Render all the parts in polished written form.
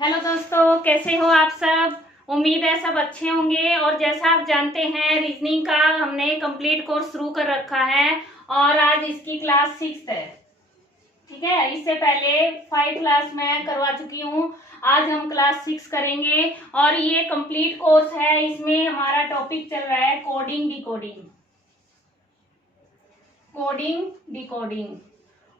Hello दोस्तों, कैसे हो आप सब। उम्मीद है सब अच्छे होंगे। और जैसा आप जानते हैं, रीजनिंग का हमने कंप्लीट कोर्स शुरू कर रखा है और आज इसकी क्लास 6 है। ठीक है, इससे पहले 5 क्लास मैं करवा चुकी हूँ। आज हम क्लास 6 करेंगे और ये कंप्लीट कोर्स है। इसमें हमारा टॉपिक चल रहा है कोडिंग डिकोडिंग। Coding decoding.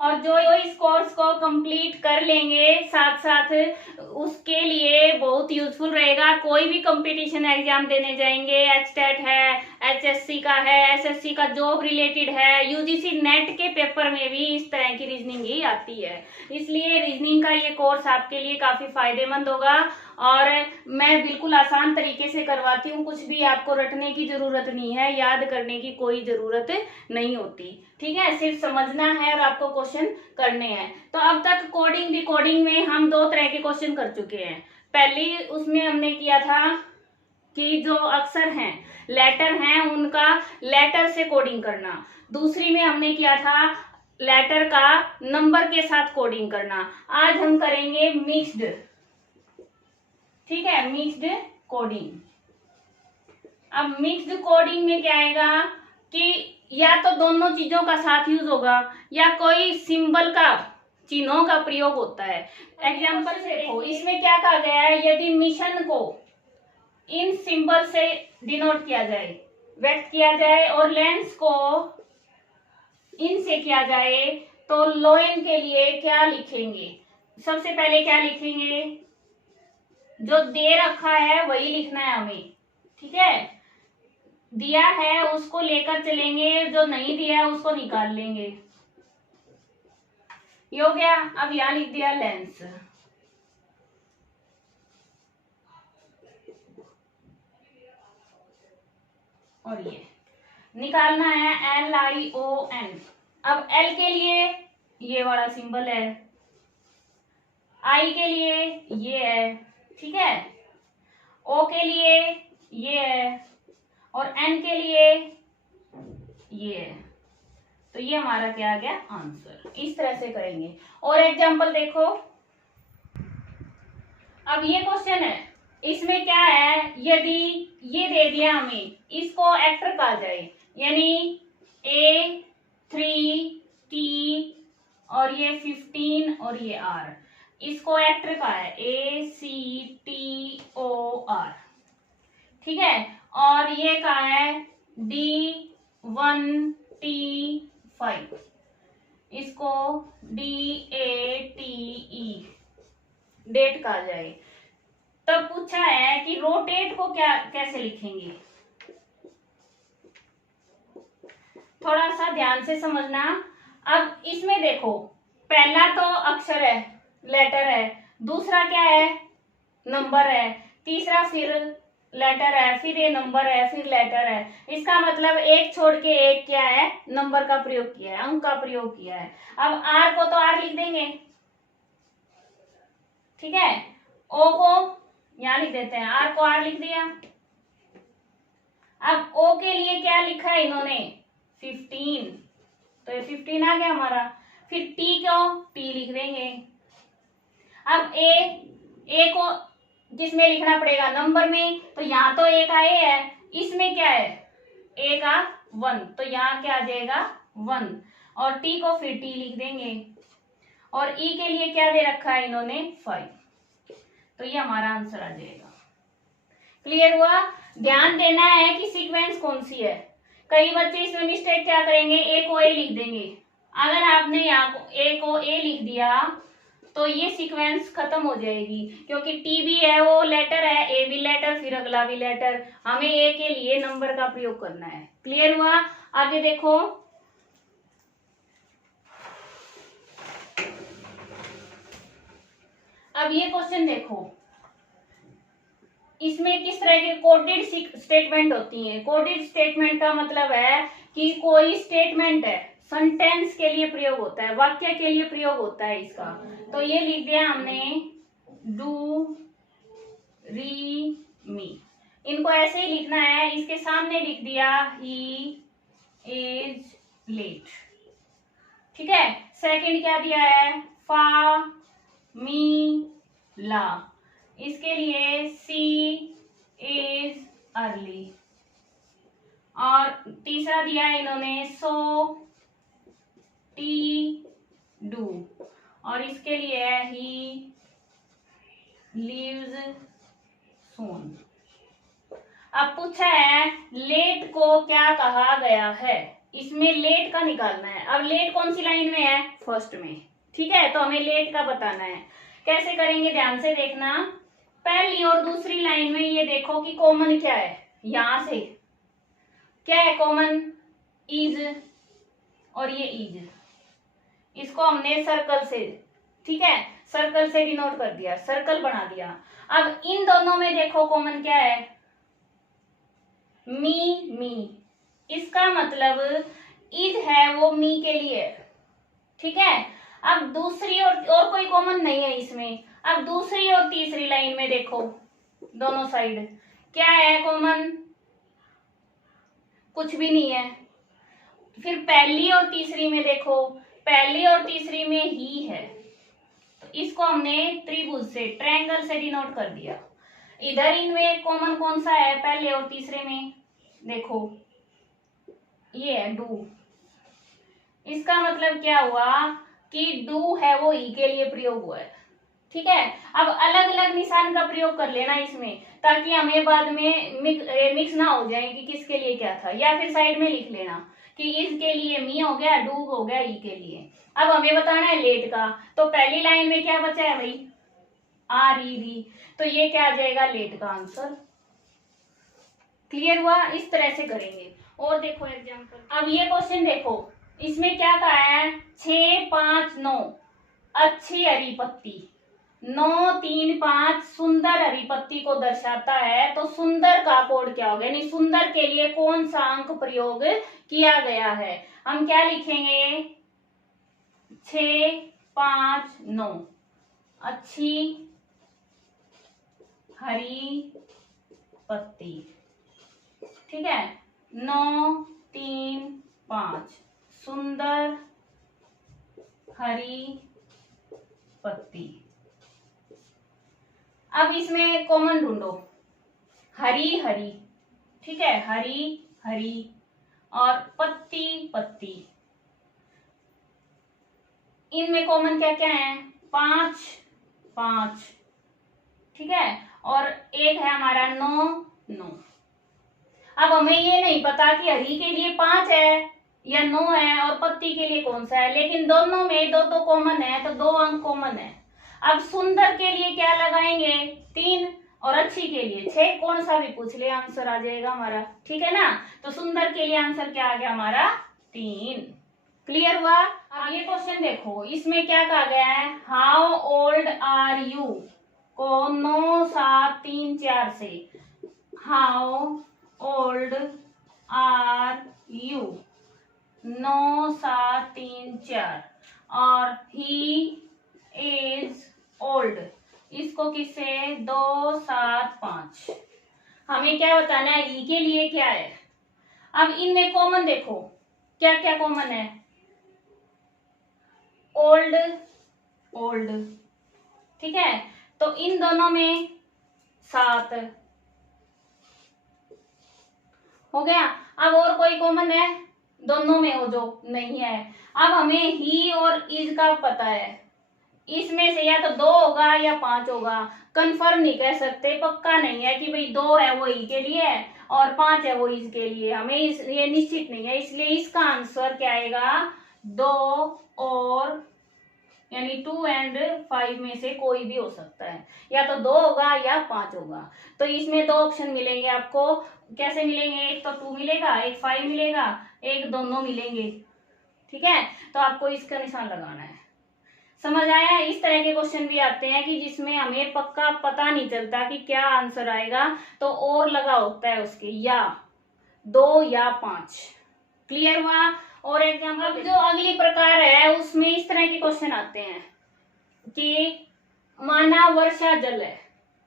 और जो इस कोर्स को कंप्लीट कर लेंगे साथ साथ, उसके लिए बहुत यूजफुल रहेगा। कोई भी कंपटीशन एग्जाम देने जाएंगे, एचटेट है, एचएससी का है, एसएससी का जॉब रिलेटेड है, यूजीसी नेट के पेपर में भी इस तरह की रीजनिंग ही आती है। इसलिए रीजनिंग का ये कोर्स आपके लिए काफी फायदेमंद होगा और मैं बिल्कुल आसान तरीके से करवाती हूँ। कुछ भी आपको रटने की जरूरत नहीं है, याद करने की कोई जरूरत नहीं होती। ठीक है, सिर्फ समझना है और आपको क्वेश्चन करने हैं। तो अब तक कोडिंग डिकोडिंग में हम 2 तरह के क्वेश्चन कर चुके हैं। पहली उसमें हमने किया था कि जो अक्षर हैं, लेटर हैं, उनका लेटर से कोडिंग करना। दूसरी में हमने किया था लेटर का नंबर के साथ कोडिंग करना। आज हम करेंगे मिक्स्ड। ठीक है, मिक्स्ड कोडिंग। अब मिक्स्ड कोडिंग में क्या आएगा कि या तो दोनों चीजों का साथ यूज होगा या कोई सिंबल का, चिन्हों का प्रयोग होता है। एग्जाम्पल से देखो, इसमें क्या कहा गया है, यदि मिशन को इन सिंबल से डिनोट किया जाए, व्यक्त किया जाए, और लेंस को इन से किया जाए, तो लोएन के लिए क्या लिखेंगे। सबसे पहले क्या लिखेंगे, जो दे रखा है वही लिखना है हमें। ठीक है, दिया है उसको लेकर चलेंगे, जो नहीं दिया है उसको निकाल लेंगे। ये हो गया। अब यहां लिख दिया लेंस। और ये निकालना है LION। अब L के लिए ये वाला सिंबल है, I के लिए ये है, ठीक है, O के लिए ये है और N के लिए ये है। तो ये हमारा क्या आ गया, आंसर। इस तरह से करेंगे। और एग्जांपल देखो, अब ये क्वेश्चन है, इसमें क्या है, यदि ये दे दिया हमें, इसको एक्टर कहा जाए, यानी A3T और ये 15 और ये R, इसको एक्टर कहा है ACTOR। ठीक है, और ये कहा है D1T5, इसको DATE, डेट कहा जाए। तब पूछा है कि रोटेट को क्या कैसे लिखेंगे। थोड़ा सा ध्यान से समझना। अब इसमें देखो, पहला तो अक्षर है, लेटर है, दूसरा क्या है, नंबर है, तीसरा फिर लेटर है, फिर ये नंबर है, फिर लेटर है। इसका मतलब एक छोड़ के एक क्या है, नंबर का प्रयोग किया है, अंक का प्रयोग किया है। अब आर को तो आर लिख देंगे, ठीक है, ओ को यहां लिख देते हैं, आर को आर लिख दिया। अब ओ के लिए क्या लिखा है इन्होंने, 15, तो ये 15 आ गया हमारा। फिर टी को टी लिख देंगे। अब ए को किसमें लिखना पड़ेगा, नंबर में, तो यहाँ तो ए का ए है, इसमें क्या है, ए का 1, तो यहाँ क्या आ जाएगा 1, और टी को फिर टी लिख देंगे। और ई के लिए क्या दे रखा है इन्होंने, 5, तो ये हमारा आंसर आ जाएगा। क्लियर हुआ। ध्यान देना है कि सीक्वेंस कौन सी है। कई बच्चे इसमें मिस्टेक क्या करेंगे, ए को ए लिख देंगे। अगर आपने यहाँ ए को ए लिख दिया तो ये सीक्वेंस खत्म हो जाएगी, क्योंकि टी भी है वो लेटर है, ए भी लेटर, फिर अगला भी लेटर, हमें ए के लिए नंबर का प्रयोग करना है। क्लियर हुआ। आगे देखो, अब ये क्वेश्चन देखो, इसमें किस तरह के कोडेड स्टेटमेंट होती हैं। कोडेड स्टेटमेंट का मतलब है कि कोई स्टेटमेंट है, सेंटेंस के लिए प्रयोग होता है, वाक्य के लिए प्रयोग होता है इसका। तो ये लिख दिया हमने, डू री मी, इनको ऐसे ही लिखना है। इसके सामने लिख दिया ही इज लेट। ठीक है, सेकंड क्या दिया है, फा मी ला, इसके लिए सी इज अर्ली। और तीसरा दिया है इन्होंने सो टी डू, और इसके लिए है ही लीव्स सून। अब पूछा है लेट को क्या कहा गया है, इसमें लेट का निकालना है। अब लेट कौन सी लाइन में है, फर्स्ट में, ठीक है, तो हमें लेट का बताना है। कैसे करेंगे ध्यान से देखना। पहली और दूसरी लाइन में ये देखो कि कॉमन क्या है, यहां से क्या है कॉमन, इज, और ये इज, इसको हमने सर्कल से, ठीक है, सर्कल से डिनोट कर दिया, सर्कल बना दिया। अब इन दोनों में देखो कॉमन क्या है, मी, इसका मतलब इज है वो मी के लिए, ठीक है। अब दूसरी और कोई कॉमन नहीं है इसमें। अब दूसरी और तीसरी लाइन में देखो दोनों साइड क्या है कॉमन, कुछ भी नहीं है। फिर पहली और तीसरी में देखो, पहली और तीसरी में ही है, तो इसको हमने त्रिभुज से, ट्रायंगल से डिनोट कर दिया। इधर इनमें कॉमन कौन सा है, पहले और तीसरे में देखो ये है डू। इसका मतलब क्या हुआ कि डू है वो ई के लिए प्रयोग हुआ है, ठीक है। अब अलग अलग निशान का प्रयोग कर लेना इसमें, ताकि हमें बाद में मिक्स ना हो जाए कि किसके लिए क्या था, या फिर साइड में लिख लेना कि इसके लिए मी हो गया, डू हो गया ई के लिए। अब हमें बताना है लेट का, तो पहली लाइन में क्या बचा है भाई, आर ई री, तो ये क्या आ जाएगा लेट का आंसर। क्लियर हुआ, इस तरह से करेंगे। और देखो एग्जांपल, अब ये क्वेश्चन देखो, इसमें क्या कहा है, 6, 5, 9 अच्छी हरी पत्ती, 9, 3, 5 सुंदर हरी पत्ती को दर्शाता है, तो सुंदर का कोड क्या होगा, यानी सुंदर के लिए कौन सा अंक प्रयोग किया गया है। हम क्या लिखेंगे, 6, 5, 9 अच्छी हरी पत्ती, ठीक है, 9, 3, 5 सुंदर हरी पत्ती। अब इसमें कॉमन ढूंढो, हरी हरी, ठीक है, हरी हरी, और पत्ती पत्ती, इनमें कॉमन क्या क्या है, 5, 5, ठीक है, और एक है हमारा 9, 9। अब हमें ये नहीं पता कि हरी के लिए 5 है या 9 है और पत्ती के लिए कौन सा है, लेकिन दोनों में दो दो कॉमन है, तो 2 अंक कॉमन है। अब सुंदर के लिए क्या लगाएंगे, 3, और अच्छी के लिए 6, कौन सा भी पूछ ले आंसर आ जाएगा हमारा, ठीक है ना। तो सुंदर के लिए आंसर क्या आ गया हमारा, 3। क्लियर हुआ। अब ये क्वेश्चन देखो, इसमें क्या कहा गया है, हाउ ओल्ड आर यू को 9, 7, 3, 4 से, हाउ ओल्ड आर यू 9, 7, 3, 4, और ही इज ओल्ड, इसको किससे, 2, 7, 5। हमें क्या बताना है, ई के लिए क्या है। अब इनमें कॉमन देखो क्या क्या कॉमन है, ओल्ड, ओल्ड, ठीक है, तो इन दोनों में 7 हो गया। अब और कोई कॉमन है, दोनों में हो जो नहीं है। अब हमें ही और इज का पता है, इसमें से या तो 2 होगा या 5 होगा, कंफर्म नहीं कह सकते, पक्का नहीं है कि भाई 2 है वो ई के लिए है और 5 है वो इज के लिए, हमें ये निश्चित नहीं है, इसलिए इसका आंसर क्या आएगा, 2 और यानी 2 एंड 5 में से कोई भी हो सकता है, या तो 2 होगा या 5 होगा। तो इसमें 2 ऑप्शन मिलेंगे आपको, कैसे मिलेंगे, एक तो 2 मिलेगा, एक 5 मिलेगा, एक दोनों मिलेंगे, ठीक है। तो आपको इसका निशान लगाना है। समझ आया। इस तरह के क्वेश्चन भी आते हैं कि जिसमें हमें पक्का पता नहीं चलता कि क्या आंसर आएगा, तो और लगा होता है उसके, या 2 या 5। क्लियर हुआ। और एग्जाम्पल, अब जो अगली प्रकार है उसमें इस तरह के क्वेश्चन आते हैं कि माना वर्षा जल है,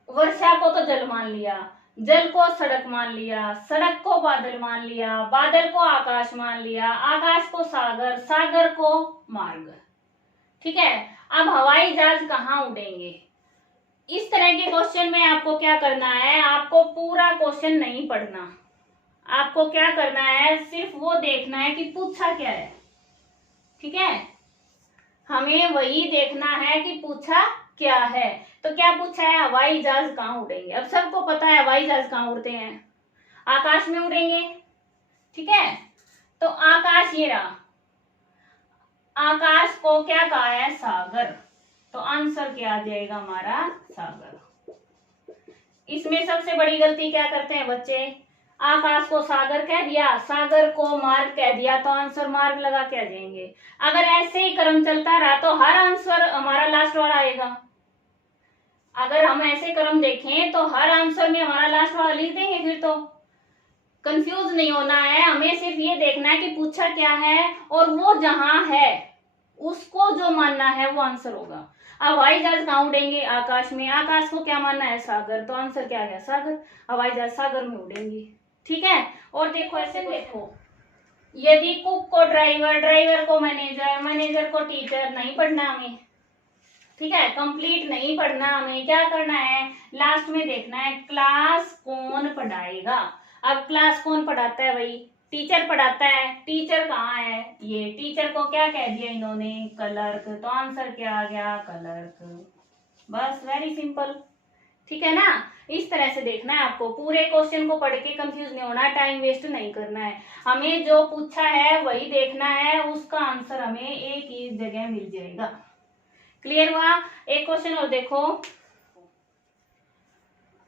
वर्षा को तो जल मान लिया, जल को सड़क मान लिया, सड़क को बादल मान लिया, बादल को आकाश मान लिया, आकाश को सागर, सागर को मार्ग, ठीक है। अब हवाई जहाज कहाँ उड़ेंगे, इस तरह तरह के क्वेश्चन में आपको क्या करना है, आपको पूरा क्वेश्चन नहीं पढ़ना, आपको क्या करना है, सिर्फ वो देखना है कि पूछा क्या है। ठीक है, हमें वही देखना है कि पूछा क्या है। तो क्या पूछा है, हवाई जहाज कहाँ उड़ेंगे। अब सबको पता है हवाई जहाज कहाँ उड़ते हैं, आकाश में उड़ेंगे। ठीक है, तो आकाश ये रहा, आकाश को क्या कहा है, सागर। तो आंसर क्या आ जाएगा हमारा, सागर। इसमें सबसे बड़ी गलती क्या करते हैं बच्चे, आकाश को सागर कह दिया, सागर को मार्ग कह दिया, तो आंसर मार्ग लगा के आ जाएंगे। अगर ऐसे ही क्रम चलता रहा तो हर आंसर हमारा लास्ट वाला आएगा। अगर हम ऐसे क्रम देखें तो हर आंसर में हमारा लास्ट वाला लिख देंगे। फिर तो कंफ्यूज नहीं होना है, हमें सिर्फ ये देखना है कि पूछा क्या है, और वो जहां है उसको जो मानना है वो आंसर होगा। अब हवाई जहाज कहाँ उड़ेंगे, आकाश में, आकाश को क्या मानना है, सागर, तो आंसर क्या गया, सागर। हवाई जहाज सागर में उड़ेंगे। ठीक है, और देखो ऐसे देखो, यदि कुक को ड्राइवर, ड्राइवर को मैनेजर, मैनेजर को टीचर, नहीं पढ़ना हमें। ठीक है, कंप्लीट नहीं पढ़ना हमें, क्या करना है, लास्ट में देखना है क्लास कौन पढ़ाएगा। अब क्लास कौन पढ़ाता है भाई, टीचर पढ़ाता है। टीचर कहाँ है, ये टीचर को क्या कह दिया इन्होंने, क्लर्क, तो आंसर क्या आ गया, क्लर्क। बस, वेरी सिंपल। ठीक है ना, इस तरह से देखना है आपको, पूरे क्वेश्चन को पढ़ के कंफ्यूज नहीं होना, टाइम वेस्ट नहीं करना है, हमें जो पूछा है वही देखना है, उसका आंसर हमें एक ही जगह मिल जाएगा। क्लियर हुआ। एक क्वेश्चन और देखो,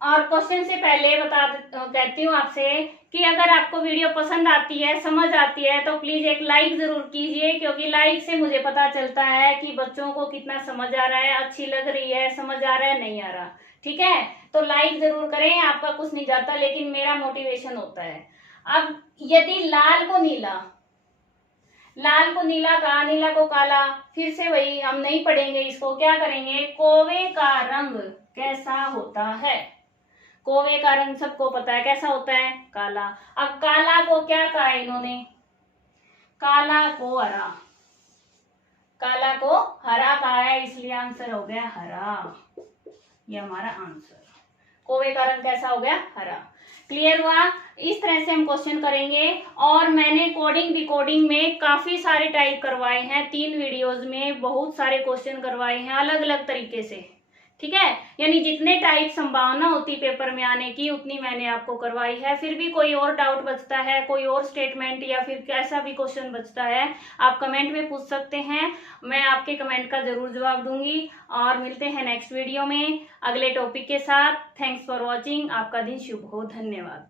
और क्वेश्चन से पहले कहती हूँ आपसे कि अगर आपको वीडियो पसंद आती है, समझ आती है, तो प्लीज एक लाइक जरूर कीजिए, क्योंकि लाइक से मुझे पता चलता है कि बच्चों को कितना समझ आ रहा है, अच्छी लग रही है, समझ आ रहा है, नहीं आ रहा। ठीक है, तो लाइक जरूर करें, आपका कुछ नहीं जाता, लेकिन मेरा मोटिवेशन होता है। अब यदि लाल को नीला, लाल को नीला कहा, नीला को काला, फिर से वही, हम नहीं पढ़ेंगे इसको, क्या करेंगे, कौवे का रंग कैसा होता है। कौवे का रंग सबको पता है कैसा होता है, काला। अब काला को क्या कहा इन्होंने, काला को हरा, काला को हरा कहा है, इसलिए आंसर हो गया हरा। ये हमारा आंसर, कौवे का रंग कैसा हो गया, हरा। क्लियर हुआ। इस तरह से हम क्वेश्चन करेंगे, और मैंने कोडिंग डिकोडिंग में काफी सारे टाइप करवाए हैं, 3 वीडियोस में बहुत सारे क्वेश्चन करवाए हैं अलग अलग तरीके से। ठीक है, यानी जितने टाइप संभावना होती पेपर में आने की, उतनी मैंने आपको करवाई है। फिर भी कोई और डाउट बचता है, कोई और स्टेटमेंट या फिर कैसा भी क्वेश्चन बचता है, आप कमेंट में पूछ सकते हैं, मैं आपके कमेंट का जरूर जवाब दूंगी। और मिलते हैं नेक्स्ट वीडियो में अगले टॉपिक के साथ। थैंक्स फॉर वॉचिंग, आपका दिन शुभ हो, धन्यवाद।